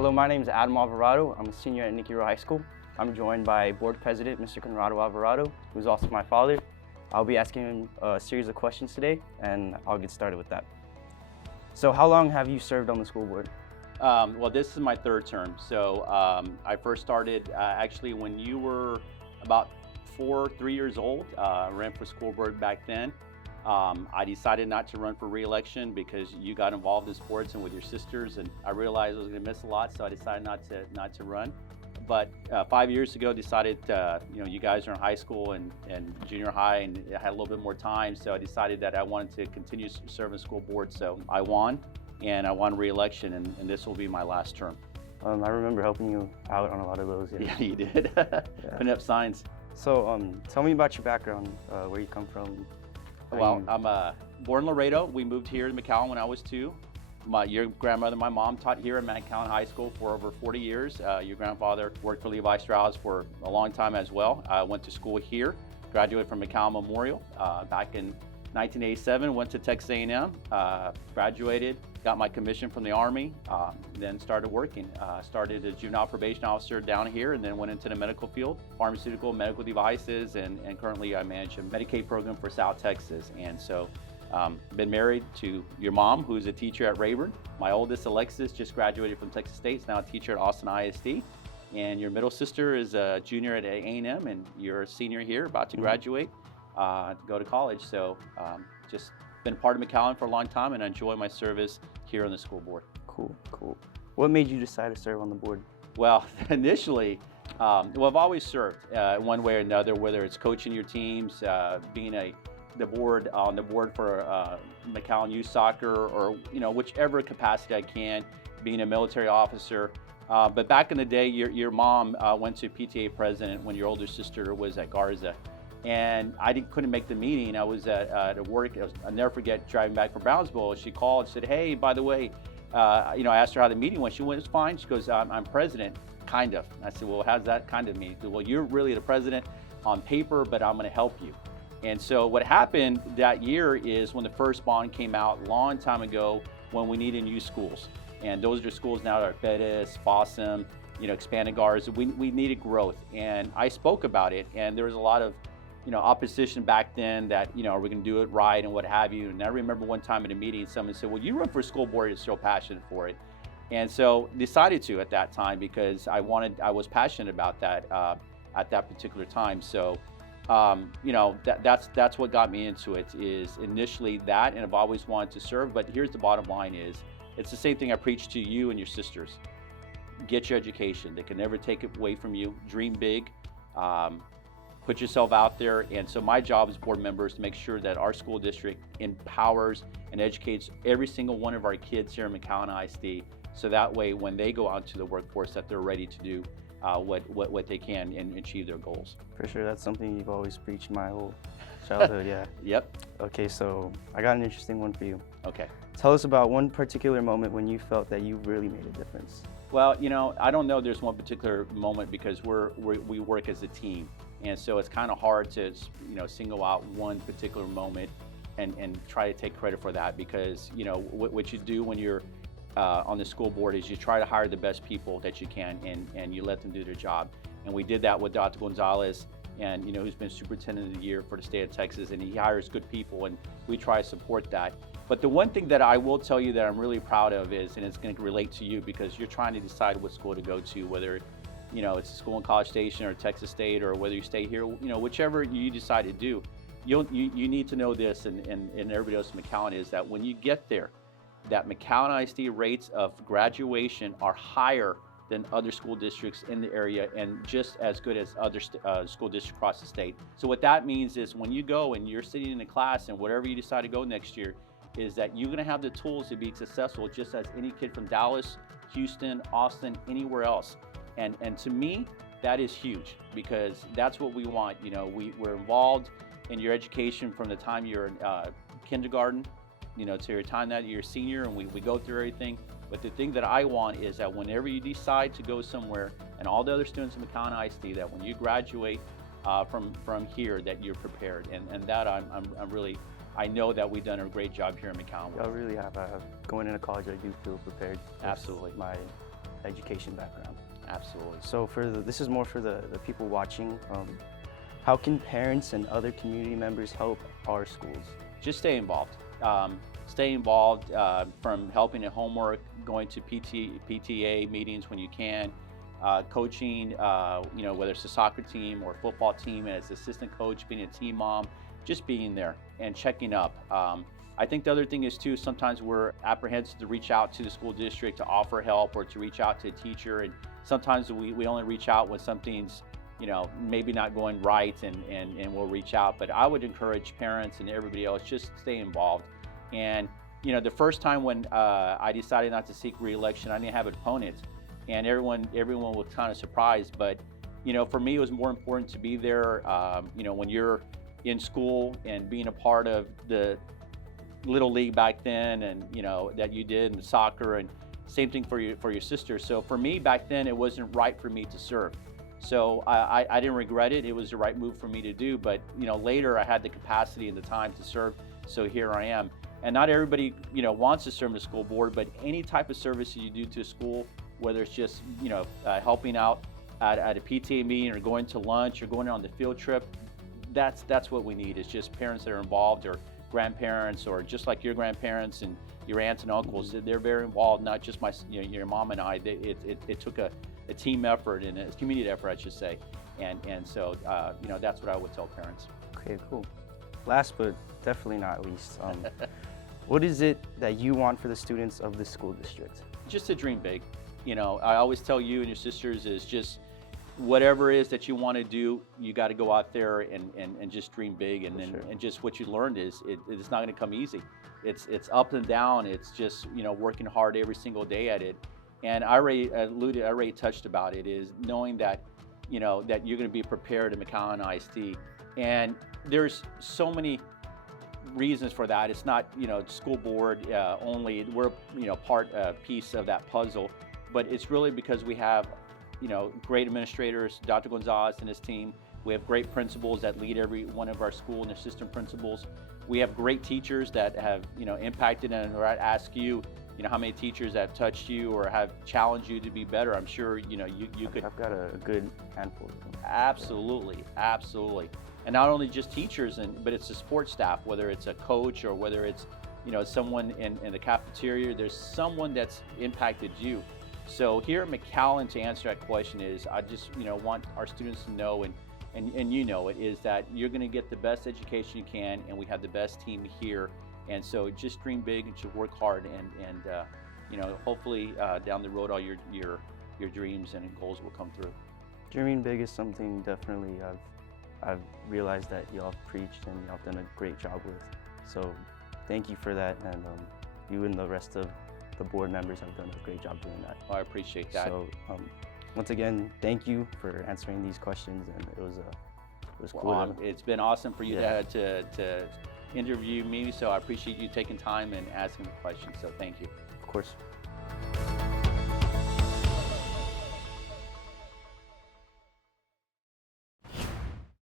Hello, my name is Alvarado. I'm a senior at Nicky High School. I'm joined by board president, Mr. Conrado Alvarado, who's also my father. I'll be asking him a series of questions today, and I'll get started with that. So how long have you served on the school board? Well, this is my third term. So I first started actually when you were about 3 years old. Ran for school board back then. I decided not to run for re-election because you got involved in sports and with your sisters, and I realized I was going to miss a lot, so I decided not to run. But 5 years ago, decided you guys are in high school and junior high, and I had a little bit more time, so I decided that I wanted to continue serving school board. So I won, and I won re-election, and this will be my last term. I remember helping you out on a lot of those. Yeah, you did. Putting up signs. So tell me about your background, where you come from. Well, I'm born in Laredo. We moved here to McAllen when I was 2. Your grandmother, my mom, taught here at McAllen High School for over 40 years. Your grandfather worked for Levi Strauss for a long time as well. I went to school here, graduated from McAllen Memorial back in 1987, went to Texas A&M, graduated, got my commission from the Army, then started working. Started as a juvenile probation officer down here, and then went into the medical field, pharmaceutical, medical devices, and currently I manage a Medicaid program for South Texas. And so been married to your mom, who's a teacher at Rayburn. My oldest, Alexis, just graduated from Texas State, is now a teacher at McAllen ISD. And your middle sister is a junior at A&M, and you're a senior here, about to graduate, to go to college. So just been part of McAllen for a long time, and I enjoy my service here on the school board. Cool. What made you decide to serve on the board? Well, initially, I've always served one way or another, whether it's coaching your teams, being on the board for McAllen Youth Soccer, or whichever capacity I can, being a military officer. But back in the day, your mom went to PTA president when your older sister was at Garza, and I couldn't make the meeting. I was at work. I'll never forget driving back from Brownsville. She called and said, "Hey, by the way," I asked her how the meeting went. She went, "It's fine." She goes, "I'm president, kind of." I said, "Well, how's that kind of mean?" She goes, "Well, you're really the president on paper, but I'm going to help you." And so what happened that year is when the first bond came out a long time ago, when we needed new schools. And those are schools now that are Bettis, Fossum, expanded Garza. We needed growth. And I spoke about it, and there was a lot of opposition back then that, are we going to do it right and what have you. And I remember one time at a meeting, someone said, "Well, you run for school board, you're so passionate for it." And so decided to at that time because I was passionate about that at that particular time. So that's what got me into it, is initially that, and I've always wanted to serve. But here's the bottom line is, it's the same thing I preach to you and your sisters. Get your education. They can never take it away from you. Dream big. Put yourself out there. And so my job as board members to make sure that our school district empowers and educates every single one of our kids here in McAllen ISD, so that way when they go out to the workforce that they're ready to do what they can and achieve their goals. For sure, that's something you've always preached my whole childhood. Yeah. Yep. Okay, so I got an interesting one for you. Okay. Tell us about one particular moment when you felt that you really made a difference. Well, I don't know there's one particular moment because we work as a team. And so it's kind of hard to, single out one particular moment and try to take credit for that, because, what you do when you're on the school board is you try to hire the best people that you can, and you let them do their job. And we did that with Dr. Gonzalez, and who's been superintendent of the year for the state of Texas, and he hires good people, and we try to support that. But the one thing that I will tell you that I'm really proud of is, and it's going to relate to you because you're trying to decide what school to go to, whether it's a school in College Station or Texas State, or whether you stay here, whichever you decide to do, you need to know this, and everybody else in McAllen, is that when you get there, that McAllen ISD rates of graduation are higher than other school districts in the area, and just as good as other school districts across the state. So what that means is when you go and you're sitting in a class and whatever you decide to go next year, is that you're going to have the tools to be successful just as any kid from Dallas, Houston, Austin, anywhere else. And to me, that is huge, because that's what we want. We're involved in your education from the time you're in kindergarten, to your time that you're a senior, and we go through everything. But the thing that I want is that whenever you decide to go somewhere, and all the other students in McAllen ISD, that when you graduate from here, that you're prepared. And that I know that we've done a great job here in McAllen. I really have. Going into college, I do feel prepared. Absolutely. My education background. Absolutely. So this is more for the people watching. How can parents and other community members help our schools? Just stay involved. Stay involved from helping at homework, going to PTA meetings when you can, coaching, whether it's a soccer team or football team, and as assistant coach, being a team mom, just being there and checking up. I think the other thing is too, sometimes we're apprehensive to reach out to the school district to offer help or to reach out to a teacher, and sometimes we only reach out when something's maybe not going right, and we'll reach out. But I would encourage parents and everybody else, just stay involved. And the first time when I decided not to seek re-election, I didn't have an opponent, and everyone was kind of surprised. But for me, it was more important to be there. When you're in school and being a part of the little league back then, and that you did in soccer, and same thing for your sister. So for me back then, it wasn't right for me to serve. So I didn't regret it. It was the right move for me to do. But later I had the capacity and the time to serve. So here I am. And not everybody wants to serve in the school board, but any type of service you do to a school, whether it's just helping out at a PTA meeting, or going to lunch, or going on the field trip, that's what we need. It's just parents that are involved, or grandparents, or just like your grandparents and your aunts and uncles. They're very involved, not just your mom and I. It took a team effort, and a community effort, I should say. And so that's what I would tell parents. Okay, cool. Last but definitely not least, what is it that you want for the students of the school district? Just to dream big. I always tell you and your sisters is just whatever it is that you want to do, you got to go out there and just dream big. And then and just what you learned is it's not going to come easy. It's up and down. It's just working hard every single day at it. And I already touched about it, is knowing that that you're going to be prepared at McAllen ISD. And there's so many reasons for that. It's not school board only. We're piece of that puzzle, but it's really because we have great administrators, Dr. Gonzalez and his team. We have great principals that lead every one of our school and assistant principals. We have great teachers that have impacted, and or I'd ask you, how many teachers have touched you or have challenged you to be better. I'm sure you could. I've got a good handful of them. Absolutely, absolutely. And not only just teachers, but it's the support staff, whether it's a coach or whether it's someone in the cafeteria. There's someone that's impacted you. So here at McAllen, to answer that question, is I just want our students to know, and it is that you're going to get the best education you can, and we have the best team here. And so just dream big and just work hard, and hopefully down the road all your dreams and goals will come through. Dreaming big is something definitely I've realized that y'all have preached and y'all have done a great job with. So thank you for that, and you and the rest of the board members have done a great job doing that. Oh, I appreciate that. So once again, thank you for answering these questions, and it was cool. Well, it's been awesome for you to interview me, so I appreciate you taking time and asking the questions, so thank you. Of course.